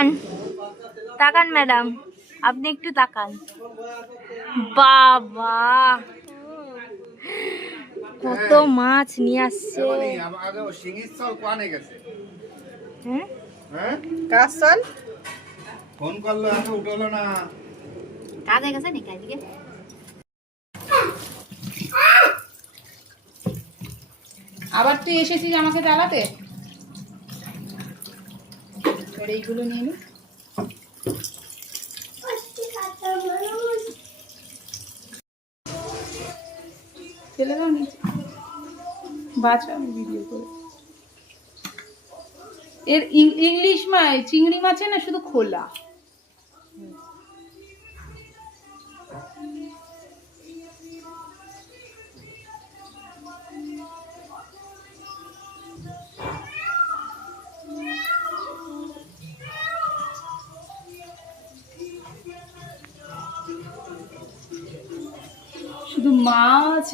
তাকান তাকান ম্যাডাম, আপনি একটু তাকান। বাবা কত মাছ নিয়ে আসছে। ফোন করলো এত উঠলো না, কাজে গেছে নাকি আজকে? আবার তুই এসেছিস আমাকে জ্বালাতে। এইগুলো নিয়ে নি, ফেলে দাও নিচে, বাঁচা আমি ভিডিও করে। এর ইংলিশ মাছ চিংড়ি মাছে না শুধু খোলা। শুধু মাছ